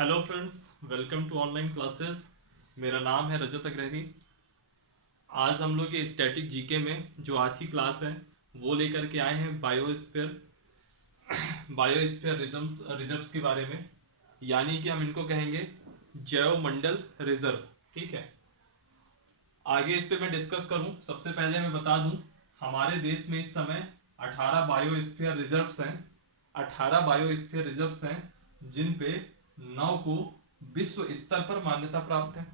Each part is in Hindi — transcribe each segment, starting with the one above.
Hello friends, welcome to online classes. मेरा नाम है रजत अग्रहरी। आज हम लोग ये स्टैटिक जीके में जो आज की क्लास है वो लेकर के आए हैं बायोस्फीयर रिजर्व्स के बारे में। यानी कि हम इनको कहेंगे जैव मंडल रिजर्व। ठीक है, आगे इस पे मैं डिस्कस करूं सबसे पहले मैं बता दूं हमारे देश में इस समय 18 बायोस्फीयर रिजर्व्स हैं। 18 बायोस्फीयर रिजर्व्स हैं जिन पे 9 को विश्व स्तर पर मान्यता प्राप्त है।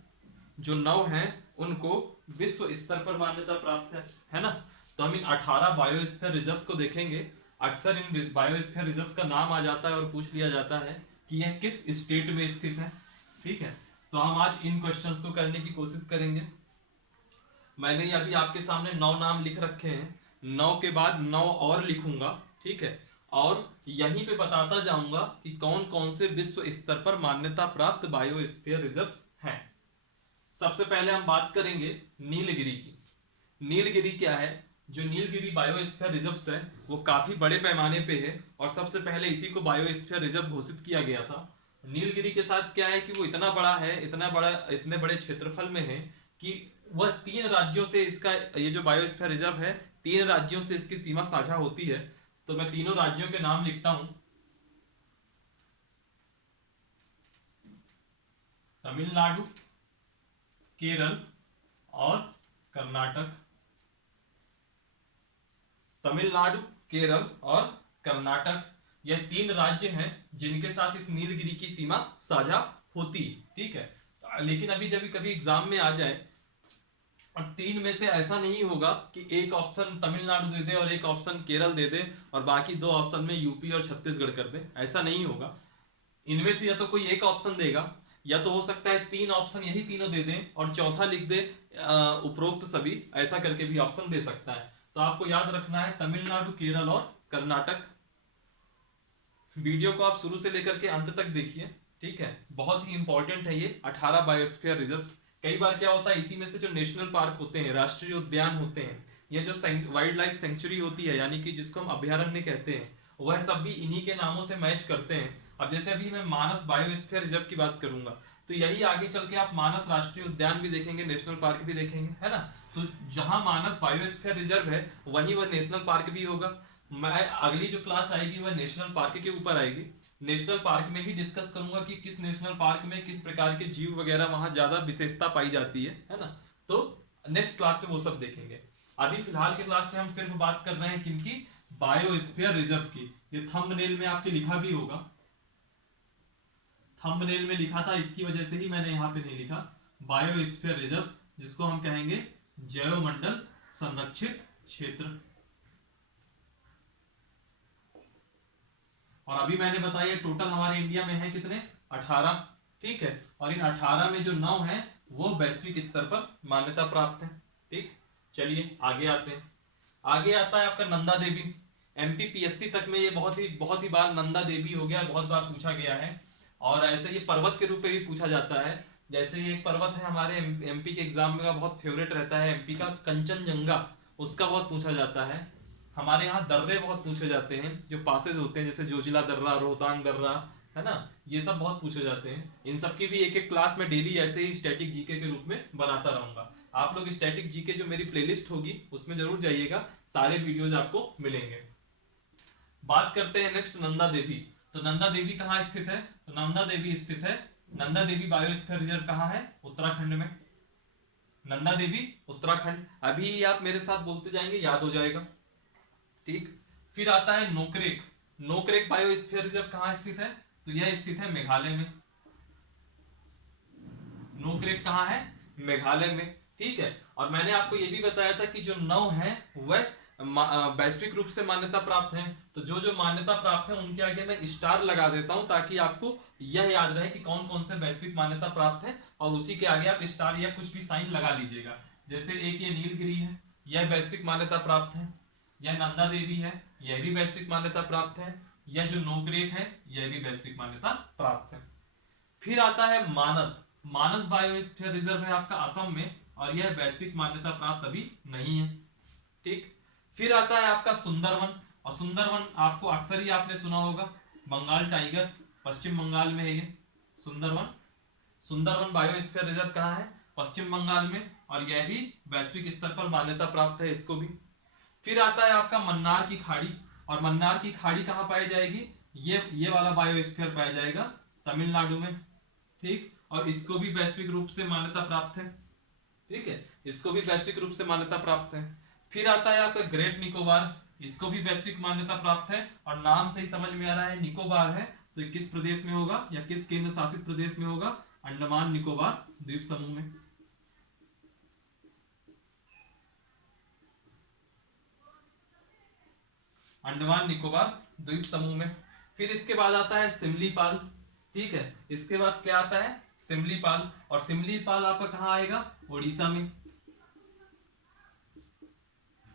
जो 9 हैं उनको विश्व स्तर पर मान्यता प्राप्त है ना। तो हम इन 18 बायोस्फीयर रिजर्व्स को देखेंगे। अक्सर इन बायोस्फीयर रिजर्व्स का नाम आ जाता है और पूछ लिया जाता है कि यह किस स्टेट में स्थित है। ठीक है, तो हम आज इन क्वेश्चंस को करने की कोशिश करेंगे। मैंने अभी आपके सामने 9 नाम लिख रखे हैं, 9 के बाद 9 और लिखूंगा। ठीक है, और यहीं पे बताता जाऊंगा कि कौन कौन से विश्व स्तर पर मान्यता प्राप्त बायोस्फीयर रिजर्व्स हैं। सबसे पहले हम बात करेंगे नीलगिरी की। नीलगिरी क्या है? जो नीलगिरी बायोस्फीयर रिजर्व्स है वो काफी बड़े पैमाने पे है और सबसे पहले इसी को बायोस्फीयर रिजर्व घोषित किया गया था। नीलगिरी के साथ क्या है कि वो इतना बड़ा है, इतना बड़ा, इतने बड़े क्षेत्रफल में है कि वह 3 राज्यों से इसका, ये जो बायोस्फीयर रिजर्व है 3 राज्यों से इसकी सीमा साझा होती है। तो मैं तीनों राज्यों के नाम लिखता हूं। तमिलनाडु, केरल और कर्नाटक। तमिलनाडु, केरल और कर्नाटक, यह 3 राज्य हैं जिनके साथ इस नीलगिरी की सीमा साझा होती है। ठीक है, लेकिन अभी जब कभी एग्जाम में आ जाए और 3 में से ऐसा नहीं होगा कि एक ऑप्शन तमिलनाडु दे दे और एक ऑप्शन केरल दे दे और बाकी 2 ऑप्शन में यूपी और छत्तीसगढ़ कर दे, ऐसा नहीं होगा। इनमें से या तो कोई एक ऑप्शन देगा या तो हो सकता है 3 ऑप्शन यही तीनों दे दें और चौथा लिख दे उपरोक्त सभी, ऐसा करके भी ऑप्शन दे सकता है। तो आपको याद रखना है तमिलनाडु, केरल और कर्नाटक। वीडियो को आप शुरू से लेकर के अंत तक देखिए। ठीक है, बहुत ही इंपॉर्टेंट है ये 18 बायोस्फीयर रिजर्व्स। कई बार क्या होता है, इसी में से जो नेशनल पार्क होते हैं, राष्ट्रीय उद्यान होते हैं, या जो वाइल्ड लाइफ सेंचुरी होती है यानी कि जिसको हम अभयारण्य कहते हैं, वह सब भी इन्हीं के नामों से मैच करते हैं। अब जैसे अभी मैं मानस बायोस्फीयर रिजर्व की बात करूंगा तो यही आगे चल के आप मानस राष्ट्रीय उद्यान भी देखेंगे, नेशनल पार्क भी देखेंगे, है ना। तो जहां मानस बायोस्फीयर रिजर्व है वहीं वह नेशनल पार्क भी होगा। मैं अगली जो क्लास आएगी वह नेशनल पार्क के ऊपर आएगी। नेशनल पार्क में ही डिस्कस करूंगा कि किस नेशनल पार्क में किस प्रकार के जीव वगैरह वहां ज्यादा विशेषता पाई जाती है ना। तो नेक्स्ट क्लास में वो सब देखेंगे। अभी फिलहाल की क्लास में हम सिर्फ बात कर रहे हैं किनकी? बायोस्फीयर रिजर्व की। ये थंबनेल में आपके लिखा भी होगा, थंबनेल में लिखा था, इसकी वजह से ही मैंने यहाँ पे नहीं लिखा। बायोस्फीयर रिजर्व जिसको हम कहेंगे जैव मंडल संरक्षित क्षेत्र। और अभी मैंने बताया टोटल हमारे इंडिया में है कितने? 18। ठीक है, और इन 18 में जो 9 हैं वो वैश्विक स्तर पर मान्यता प्राप्त है। ठीक, चलिए आगे आते हैं। आगे आता है आपका नंदा देवी। एमपीपीएससी तक में ये बहुत ही बार नंदा देवी हो गया, बहुत बार पूछा गया है। और ऐसे ये पर्वत के रूप में भी पूछा जाता है। जैसे ये एक पर्वत है हमारे एमपी के एग्जाम में बहुत फेवरेट रहता है एमपी का, कंचनजंगा, उसका बहुत पूछा जाता है। हमारे यहाँ दर्रे बहुत पूछे जाते हैं, जो पासेज होते हैं, जैसे जोजिला दर्रा, रोहतांग दर्रा, है ना, ये सब बहुत पूछे जाते हैं। इन सब की भी एक एक क्लास में डेली ऐसे ही स्टैटिक जीके के रूप में बनाता रहूंगा। आप लोग स्टैटिक जीके जो मेरी प्लेलिस्ट होगी उसमें जरूर जाइएगा, सारे वीडियोज आपको मिलेंगे। बात करते हैं नेक्स्ट नंदा देवी। तो नंदा देवी कहाँ स्थित है? तो नंदा देवी स्थित है, नंदा देवी बायोस्फीयर रिजर्व कहाँ है? उत्तराखंड में। नंदा देवी उत्तराखंड, अभी आप मेरे साथ बोलते जाएंगे याद हो जाएगा। ठीक, फिर आता है नोकरेक। नोकरेक बायोस्फीयर रिजर्व कहाँ स्थित है? तो यह स्थित है मेघालय में। नोकरेक कहाँ है? मेघालय में। ठीक है, और मैंने आपको यह भी बताया था कि जो 9 है वह वैश्विक रूप से मान्यता प्राप्त हैं। तो जो जो मान्यता प्राप्त है उनके आगे मैं स्टार लगा देता हूं ताकि आपको यह याद रहे कि कौन कौन से वैश्विक मान्यता प्राप्त है, और उसी के आगे आप स्टार या कुछ भी साइन लगा लीजिएगा। जैसे एक ये नीलगिरी है, यह वैश्विक मान्यता प्राप्त है। यह नंदा देवी है, यह भी वैश्विक मान्यता प्राप्त है। यह जो नोकरेक है यह भी वैश्विक मान्यता प्राप्त है। फिर आता है मानस। मानस बायोस्फीयर रिजर्व है आपका असम में और यह वैश्विक मान्यता प्राप्त अभी नहीं है। ठीक, फिर आता है आपका सुंदरवन। और सुंदरवन आपको अक्सर ही आपने सुना होगा, बंगाल टाइगर, पश्चिम बंगाल में है ये सुंदरवन। सुंदरवन बायोस्फीयर रिजर्व कहाँ है? पश्चिम बंगाल में, और यह भी वैश्विक स्तर पर मान्यता प्राप्त है इसको भी। फिर आता है आपका मन्नार की खाड़ी, और मन्नार की खाड़ी कहाँ पाई जाएगी? ये वाला बायोस्फीयर पाया जाएगा तमिलनाडु में, ठीक। और इसको भी वैश्विक रूप से मान्यता प्राप्त है, ठीक है, इसको भी वैश्विक रूप से मान्यता प्राप्त है। फिर आता है आपका ग्रेट निकोबार, इसको भी वैश्विक मान्यता प्राप्त है, और नाम से ही समझ में आ रहा है निकोबार है, तो ये किस प्रदेश में होगा या किस केंद्र शासित प्रदेश में होगा? अंडमान निकोबार द्वीप समूह में। अंडमान निकोबार द्वीप समूह में। फिर इसके बाद आता है सिमलीपाल, ठीक है, इसके बाद क्या आता है? सिमलीपाल, और सिमलीपाल आपका कहाँ आएगा? उड़ीसा में।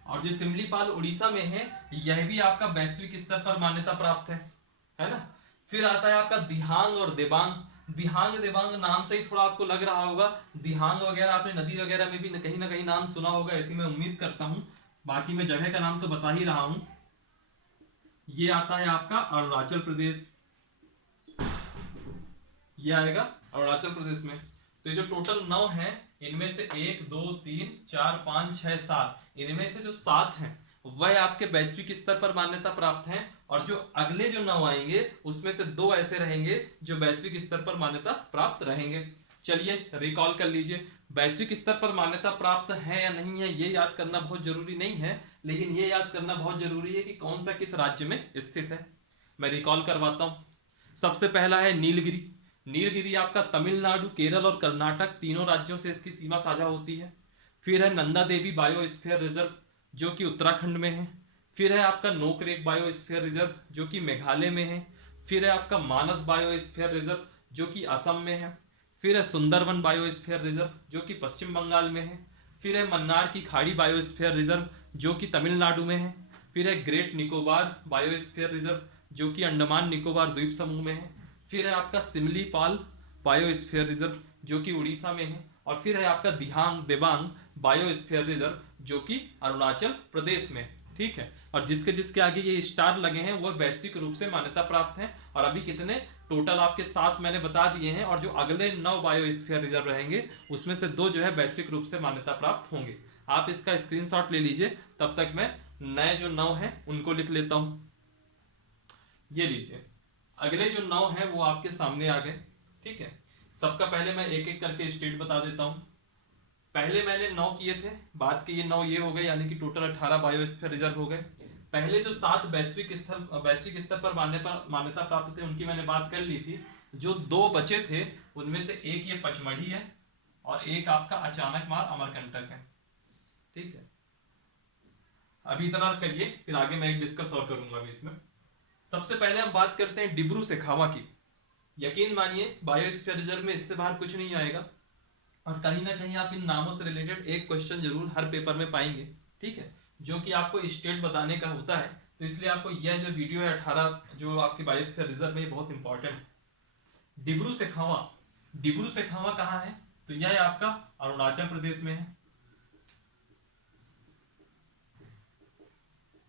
और जो सिमलीपाल उड़ीसा में है, यह भी आपका वैश्विक स्तर पर मान्यता प्राप्त है ना। फिर आता है आपका दिहांग और देबांग। दिहांग देबांग नाम से ही थोड़ा आपको लग रहा होगा, दिहांग वगैरह आपने नदी वगैरह में भी कहीं ना कहीं नाम सुना होगा, ऐसी मैं उम्मीद करता हूं। बाकी मैं जगह का नाम तो बता ही रहा हूं। ये आता है आपका अरुणाचल प्रदेश, ये आएगा अरुणाचल प्रदेश में। तो ये जो टोटल 9 है, इनमें से 1 2 3 4 5 6 7, इनमें से जो 7 हैं वह आपके वैश्विक स्तर पर मान्यता प्राप्त हैं, और जो अगले जो 9 आएंगे उसमें से 2 ऐसे रहेंगे जो वैश्विक स्तर पर मान्यता प्राप्त रहेंगे। चलिए रिकॉल कर लीजिए, वैश्विक स्तर पर मान्यता प्राप्त है या नहीं है ये याद करना बहुत जरूरी नहीं है, लेकिन ये याद करना बहुत जरूरी है कि कौन सा किस राज्य में स्थित है। मैं रिकॉल करवाता हूं। सबसे पहला है नीलगिरी। नीलगिरी आपका तमिलनाडु, केरल और कर्नाटक तीनों राज्यों से इसकी सीमा साझा होती है। फिर है नंदा देवी बायोस्फीयर रिजर्व जो कि उत्तराखंड में है। फिर है आपका नोकरेक बायोस्फीयर रिजर्व जो कि मेघालय में है। फिर है आपका मानस बायोस्फीयर रिजर्व जो कि असम में है। फिर है सुंदरवन बायोस्फीयर रिजर्व जो कि पश्चिम बंगाल में है। फिर है मन्नार की खाड़ी बायोस्फीयर रिजर्व जो कि तमिलनाडु में है। फिर है ग्रेट निकोबार बायोस्फीयर रिजर्व जो कि अंडमान निकोबार द्वीप समूह में है। फिर है आपका सिमलीपाल बायोस्फीयर रिजर्व जो कि उड़ीसा में है। और फिर है आपका दिहांग देबांग बायोस्फीयर रिजर्व जो कि अरुणाचल प्रदेश में, ठीक है। और जिसके जिसके आगे ये स्टार लगे हैं वह वैश्विक रूप से मान्यता प्राप्त हैं। और अभी कितने टोटल आपके 7 मैंने बता दिए हैं, और जो अगले 9 बायोस्फीयर रिजर्व रहेंगे उसमें से 2 जो है वैश्विक रूप से मान्यता प्राप्त होंगे। आप इसका स्क्रीनशॉट ले लीजिए, तब तक मैं नए जो 9 हैं उनको लिख लेता हूं। ये लीजिए, अगले जो 9 हैं वो आपके सामने आ गए, ठीक है। सबका पहले मैं एक एक करके स्टेट बता देता हूं। पहले मैंने 9 किए थे, बाद के ये 9 ये हो गए, यानी कि टोटल 18 बायोस्फीयर रिजर्व हो गए। पहले जो 7 वैश्विक स्तर पर मान्यता प्राप्त थे उनकी मैंने बात कर ली थी। जो 2 बचे थे उनमें से एक ये पचमढ़ी है और एक आपका अचानक मार अमरकंटक है, ठीक है। अभी इतना करिए, फिर आगे मैं एक डिस्कस और करूंगा अभी इसमें। सबसे पहले हम बात करते हैं डिब्रू सेखावा की। यकीन मानिए बायोस्फीयर रिजर्व में इससे बाहर कुछ नहीं आएगा, और कहीं ना कहीं आप इन नामों से रिलेटेड एक क्वेश्चन जरूर हर पेपर में पाएंगे, ठीक है, जो कि आपको स्टेट बताने का होता है। तो इसलिए आपको यह जो वीडियो है 18 जो आपके बायोस्फीयर रिजर्व में, बहुत इंपॉर्टेंट है। डिब्रू सेखावा, डिब्रू सेखावा कहाँ है? तो यह आपका अरुणाचल प्रदेश में है।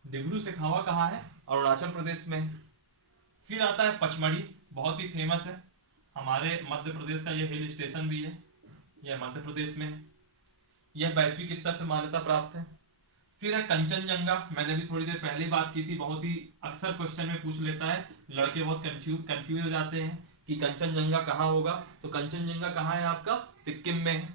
डिब्रू सेखावा कहाँ है? अरुणाचल प्रदेश में है। फिर आता है पचमढ़ी, बहुत ही फेमस है, हमारे मध्य प्रदेश का यह हिल स्टेशन भी है, यह मध्य प्रदेश में है। यह वैश्विक स्तर से मान्यता प्राप्त है। फिर है कंचनजंगा, मैंने भी थोड़ी देर पहले बात की थी, बहुत ही अक्सर क्वेश्चन में पूछ लेता है, लड़के बहुत कंफ्यूज हो जाते हैं कि कंचनजंगा कहाँ होगा। तो कंचनजंगा कहाँ है? आपका सिक्किम में है।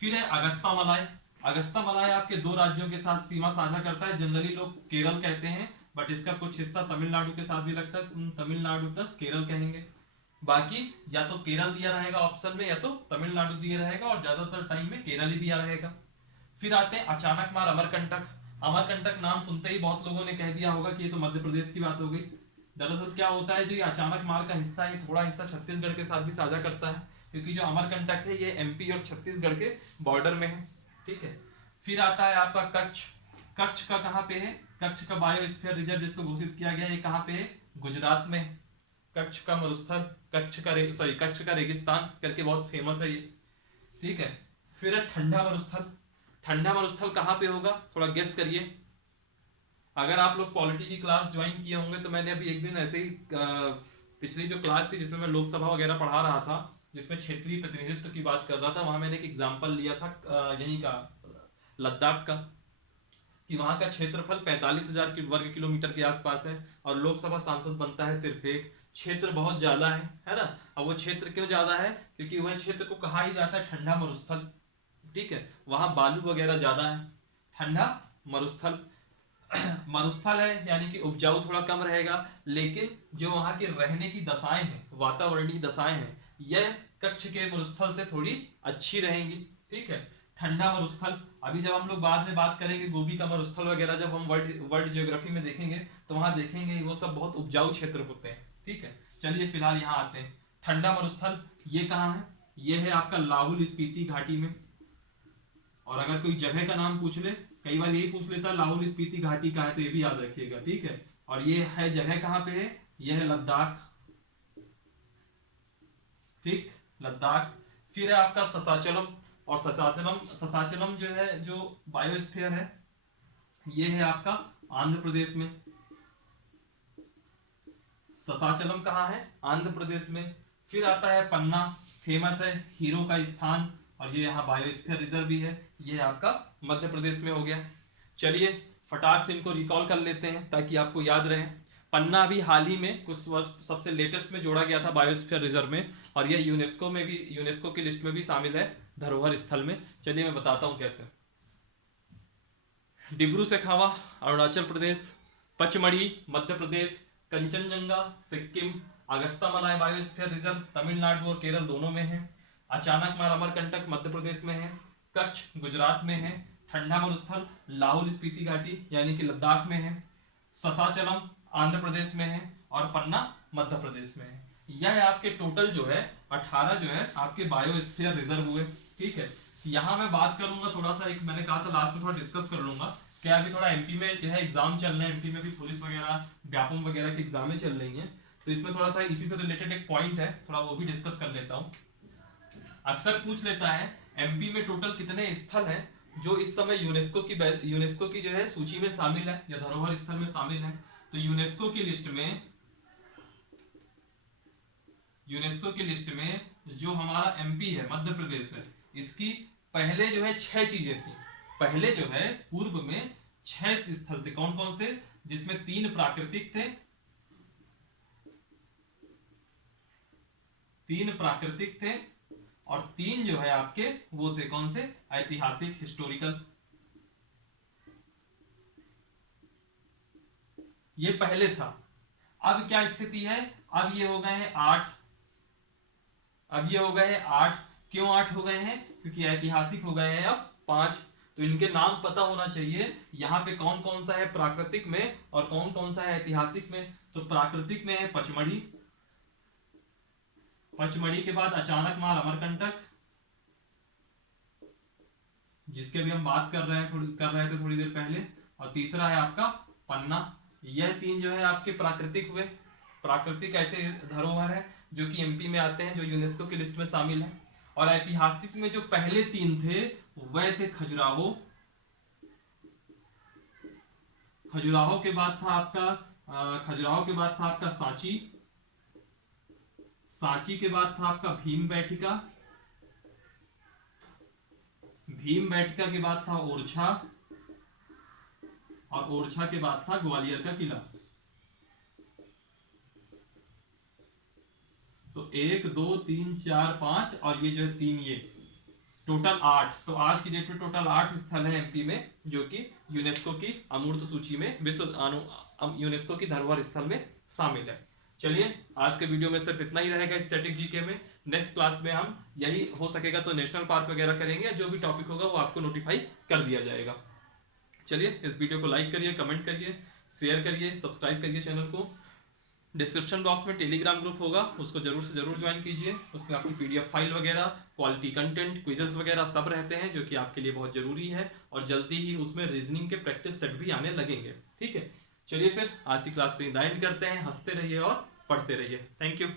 फिर है अगस्ता मलाय। अगस्ता मलाय आपके 2 राज्यों के साथ सीमा साझा करता है, जनरली लोग केरल कहते हैं, बट इसका कुछ हिस्सा तमिलनाडु के साथ भी लगता है, तमिलनाडु प्लस केरल कहेंगे। बाकी या तो केरल दिया रहेगा ऑप्शन में, या तो तमिलनाडु दिया रहेगा, और ज्यादातर टाइम में केरल ही दिया रहेगा। फिर आते हैं अचानक मार अमरकंटक। अमरकंटक नाम सुनते ही बहुत लोगों ने कह दिया होगा कि ये तो मध्य प्रदेश की बात हो गई। दरअसल क्या होता है, जो ये अचानक मार का हिस्सा है, थोड़ा हिस्सा छत्तीसगढ़ के साथ भी साझा करता है, क्योंकि जो अमरकंटक है ये एमपी और छत्तीसगढ़ के बॉर्डर में है, ठीक है। फिर आता है आपका कच्छ। कच्छ का कहाँ पे है? कच्छ का बायोस्फीयर रिजर्व जिसको घोषित किया गया है, ये कहाँ पे है? गुजरात में। कच्छ का मरुस्थल, कच्छ का रेगिस्तान करके बहुत फेमस है ये, ठीक है। फिर है ठंडा मरुस्थल। ठंडा मरुस्थल कहाँ पे होगा? थोड़ा गेस करिए। अगर आप लोग पॉलिटी की क्लास ज्वाइन किए होंगे तो मैंने अभी एक दिन ऐसे ही पिछली जो क्लास थी जिसमें मैं लोकसभा वगैरह पढ़ा रहा था, जिसमें क्षेत्रीय प्रतिनिधित्व की बात कर रहा था, वहां मैंने एक एग्जाम्पल लिया था यहीं का, लद्दाख का, कि वहां का क्षेत्रफल 45,000 वर्ग किलोमीटर के आसपास है और लोकसभा सांसद बनता है सिर्फ एक। क्षेत्र बहुत ज्यादा है ना। अब वो क्षेत्र क्यों ज्यादा है, क्योंकि वह क्षेत्र को कहा ही जाता है ठंडा मरुस्थल, ठीक है, वहां बालू वगैरह ज्यादा है, ठंडा मरुस्थल। मरुस्थल है यानी कि उपजाऊ थोड़ा कम रहेगा, लेकिन जो वहां की रहने की दशाएं हैं, वातावरणीय दशाएं हैं, यह कच्छ के मरुस्थल से थोड़ी अच्छी रहेंगी, ठीक है। ठंडा मरुस्थल, अभी जब हम लोग बाद में बात करेंगे गोबी का मरुस्थल वगैरह, जब हम वर्ल्ड ज्योग्राफी में देखेंगे तो वहां देखेंगे वो सब बहुत उपजाऊ क्षेत्र होते हैं, ठीक है। चलिए फिलहाल यहाँ आते हैं। ठंडा मरुस्थल ये कहाँ है, ये है आपका लाहुल स्पीति घाटी में। और अगर कोई जगह का नाम पूछ ले, कई बार यही पूछ लेता लाहुल स्पीति घाटी कहाँ है, तो ये भी याद रखिएगा, ठीक है। और ये है जगह कहाँ पे है, यह है लद्दाख, ठीक, लद्दाख। फिर है आपका ससाचलम, और ससाचलम जो है, जो बायोस्फीयर है, ये है आपका आंध्र प्रदेश में। ससाचलम कहाँ है, आंध्र प्रदेश में। फिर आता है पन्ना, फेमस है हीरो का स्थान, और ये यहाँ बायोस्फीयर रिजर्व भी है, ये आपका मध्य प्रदेश में हो गया। चलिए फटाक से इनको रिकॉल कर लेते हैं ताकि आपको याद रहे। पन्ना भी हाल ही में कुछ वर्ष सबसे लेटेस्ट में जोड़ा गया था बायोस्फीयर रिजर्व में, और यह यूनेस्को में भी, यूनेस्को की लिस्ट में भी शामिल है धरोहर स्थल में। चलिए मैं बताता हूँ कैसे। डिब्रू सेखावा अरुणाचल प्रदेश, पचमढ़ी मध्य प्रदेश, कंचनजंगा सिक्किम, अगस्त्यामलाई बायोस्फीयर रिजर्व तमिलनाडु और केरल दोनों में है, अचानकमार अमरकंटक मध्य प्रदेश में है, कच्छ गुजरात में है, ठंडा मरुस्थल लाहुल स्पीति घाटी यानी कि लद्दाख में है, ससाचलम आंध्र प्रदेश में है, और पन्ना मध्य प्रदेश में है। यह आपके टोटल जो है 18 जो है आपके बायोस्फीयर रिजर्व हुए, ठीक है। यहाँ मैं बात करूंगा थोड़ा सा, एक मैंने कहा था लास्ट में थोड़ा डिस्कस कर लूंगा, क्या अभी थोड़ा एमपी में जो है एग्जाम चल रहे हैं, एमपी में भी पुलिस वगैरह व्यापम वगैरह की एग्जामें चल रही हैं, तो इसमें थोड़ा सा इसी से रिलेटेड एक पॉइंट है, थोड़ा वो भी डिस्कस कर लेता हूँ। अक्सर पूछ लेता है एमपी में टोटल कितने स्थल हैं जो इस समय यूनेस्को की जो है सूची में शामिल है या धरोहर स्थल में शामिल है। तो यूनेस्को की लिस्ट में जो हमारा एमपी है, मध्य प्रदेश है, इसकी पहले जो है 6 चीजें थी। पहले जो है पूर्व में 6 स्थल थे, कौन कौन से, जिसमें 3 प्राकृतिक थे, 3 प्राकृतिक थे, और 3 जो है आपके वो थे कौन से, ऐतिहासिक हिस्टोरिकल। ये पहले था। अब क्या स्थिति है, अब ये हो गए हैं 8, अब ये हो गए हैं 8। क्यों 8 हो गए हैं, क्योंकि ऐतिहासिक हो गए हैं अब 5। तो इनके नाम पता होना चाहिए, यहाँ पे कौन कौन सा है प्राकृतिक में और कौन कौन सा है ऐतिहासिक में। तो प्राकृतिक में है पचमढ़ी, पचमढ़ी के बाद अचानकमार अमरकंटक, जिसके भी हम बात कर रहे थे थोड़ी देर पहले, और तीसरा है आपका पन्ना। यह 3 जो है आपके प्राकृतिक हुए। प्राकृतिक ऐसे धरोहर है जो कि एमपी में आते हैं, जो यूनेस्को की लिस्ट में शामिल है। और ऐतिहासिक में जो पहले 3 थे वह थे खजुराहो, खजुराहो के बाद था आपका सांची, सांची के बाद था आपका भीमबेटका, भीमबेटका के बाद था ओरछा, और ओरछा के बाद था ग्वालियर का किला। तो 1 2 3 4 5 और ये जो है 3, ये टोटल 8। तो आज की डेट में टोटल 8 स्थल है एमपी में जो कि यूनेस्को की अमूर्त सूची में, यूनेस्को की धरोहर स्थल में शामिल है। चलिए आज के वीडियो में सिर्फ इतना ही रहेगा स्टैटिक जीके में। नेक्स्ट क्लास में हम यही हो सकेगा तो नेशनल पार्क वगैरह करेंगे, जो भी टॉपिक होगा वो आपको नोटिफाई कर दिया जाएगा। चलिए इस वीडियो को लाइक करिए, कमेंट करिए, शेयर करिए, सब्सक्राइब करिए चैनल को। डिस्क्रिप्शन बॉक्स में टेलीग्राम ग्रुप होगा, उसको जरूर से जरूर ज्वाइन कीजिए। उसमें आपकी पीडीएफ फाइल वगैरह, क्वालिटी कंटेंट, क्विजेस वगैरह सब रहते हैं जो कि आपके लिए बहुत जरूरी है, और जल्दी ही उसमें रीजनिंग के प्रैक्टिस सेट भी आने लगेंगे, ठीक है। चलिए फिर आज की क्लास को एंड करते हैं। हंसते रहिए और पढ़ते रहिए। Thank you.